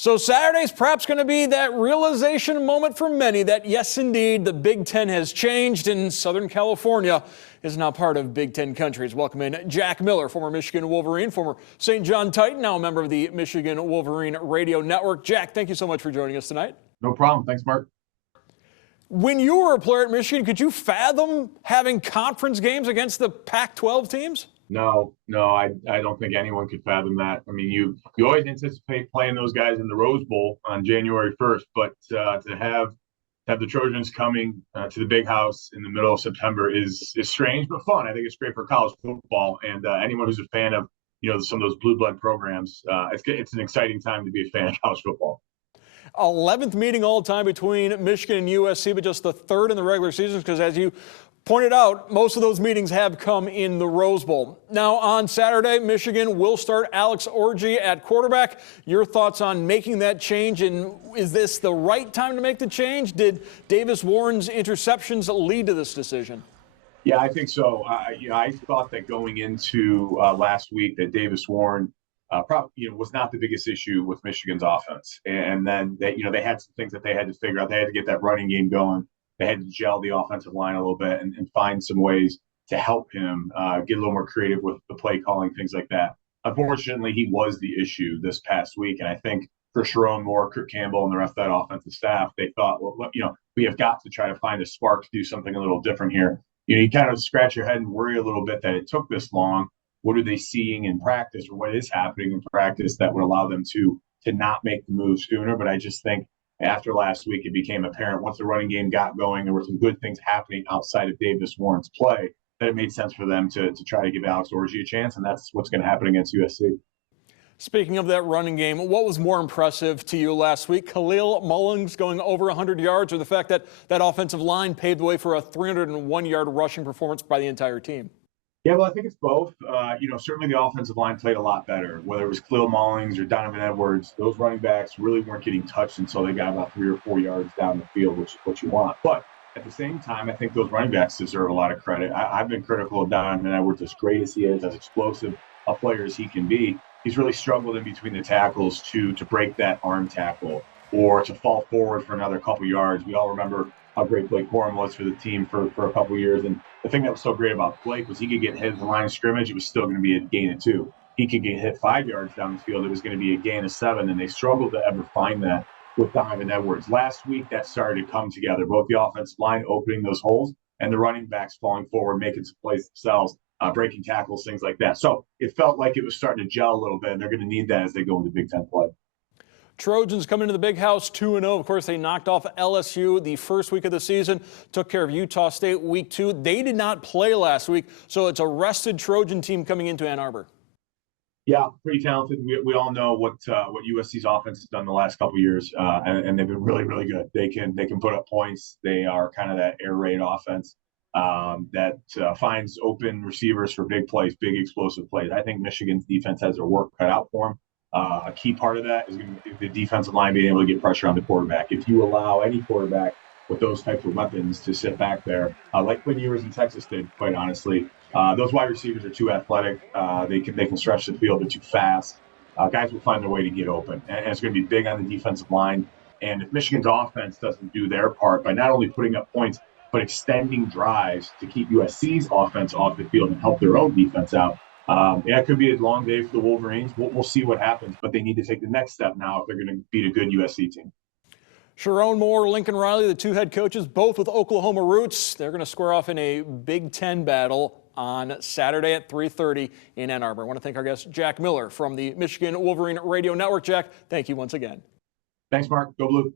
So Saturday's perhaps going to be that realization moment for many that, yes, indeed, the Big Ten has changed and Southern California is now part of Big Ten countries. Welcome in Jack Miller, former Michigan Wolverine, former St. John Titan, now a member of the Michigan Wolverine Radio Network. Jack, thank you so much for joining us tonight. No problem. Thanks, Mark. When you were a player at Michigan, could you fathom having conference games against the Pac-12 teams? No, I don't think anyone could fathom that. I mean, you always anticipate playing those guys in the Rose Bowl on January 1st, but to have the Trojans coming to the Big House in the middle of September is strange but fun. I think it's great for college football, and anyone who's a fan of some of those blue blood programs, it's an exciting time to be a fan of college football. 11th meeting all time between Michigan and USC, but just the third in the regular season because, as you pointed out, most of those meetings have come in the Rose Bowl. Now, on Saturday, Michigan will start Alex Orji at quarterback. Your thoughts on making that change, and is this the right time to make the change? Did Davis Warren's interceptions lead to this decision? Yeah, I think so. I thought that going into last week that Davis Warren was not the biggest issue with Michigan's offense, and then they had some things that they had to figure out. They had to get that running game going. They had to gel the offensive line a little bit and find some ways to help him get a little more creative with the play calling, things like that. Unfortunately, he was the issue this past week, and I think for Sharon Moore, Kirk Campbell, and the rest of that offensive staff, they thought, well, we have got to try to find a spark to do something a little different here. You kind of scratch your head and worry a little bit that it took this long. What are they seeing in practice, or what is happening in practice that would allow them to not make the move sooner? But I just think after last week, it became apparent once the running game got going, there were some good things happening outside of Davis Warren's play, that it made sense for them to try to give Alex Orji a chance, and that's what's going to happen against USC. Speaking of that running game, what was more impressive to you last week? Khalil Mullings going over 100 yards, or the fact that that offensive line paved the way for a 301-yard rushing performance by the entire team? Yeah, well, I think it's both. Certainly the offensive line played a lot better. Whether it was Khalil Mullings or Donovan Edwards, those running backs really weren't getting touched until they got about 3 or 4 yards down the field, which is what you want. But at the same time, I think those running backs deserve a lot of credit. I've been critical of Donovan Edwards, as great as he is, as explosive a player as he can be. He's really struggled in between the tackles to break that arm tackle or to fall forward for another couple yards. We all remember how great Blake Corum was for the team for a couple of years. And the thing that was so great about Blake was he could get hit at the line of scrimmage. It was still going to be a gain of 2. He could get hit 5 yards down the field. It was going to be a gain of 7. And they struggled to ever find that with Donovan Edwards. Last week, that started to come together, both the offensive line opening those holes and the running backs falling forward, making some plays themselves, breaking tackles, things like that. So it felt like it was starting to gel a little bit, and they're going to need that as they go into Big Ten play. Trojans come into the Big House 2-0. Of course, they knocked off LSU the first week of the season, took care of Utah State week 2. They did not play last week, so it's a rested Trojan team coming into Ann Arbor. Yeah, pretty talented. We all know what USC's offense has done the last couple of years, and they've been really, really good. They can put up points. They are kind of that air raid offense that finds open receivers for big plays, big explosive plays. I think Michigan's defense has their work cut out for them. A key part of that is going to be the defensive line being able to get pressure on the quarterback. If you allow any quarterback with those types of weapons to sit back there, like Quinn Ewers in Texas did, quite honestly, those wide receivers are too athletic. They can stretch the field. They're too fast. Guys will find their way to get open, and it's going to be big on the defensive line. And if Michigan's offense doesn't do their part by not only putting up points but extending drives to keep USC's offense off the field and help their own defense out, it could be a long day for the Wolverines. We'll see what happens, but they need to take the next step now if they're going to beat a good USC team. Sharon Moore, Lincoln Riley, the two head coaches, both with Oklahoma roots. They're going to square off in a Big Ten battle on Saturday at 3:30 in Ann Arbor. I want to thank our guest, Jack Miller from the Michigan Wolverine Radio Network. Jack, thank you once again. Thanks, Mark. Go Blue.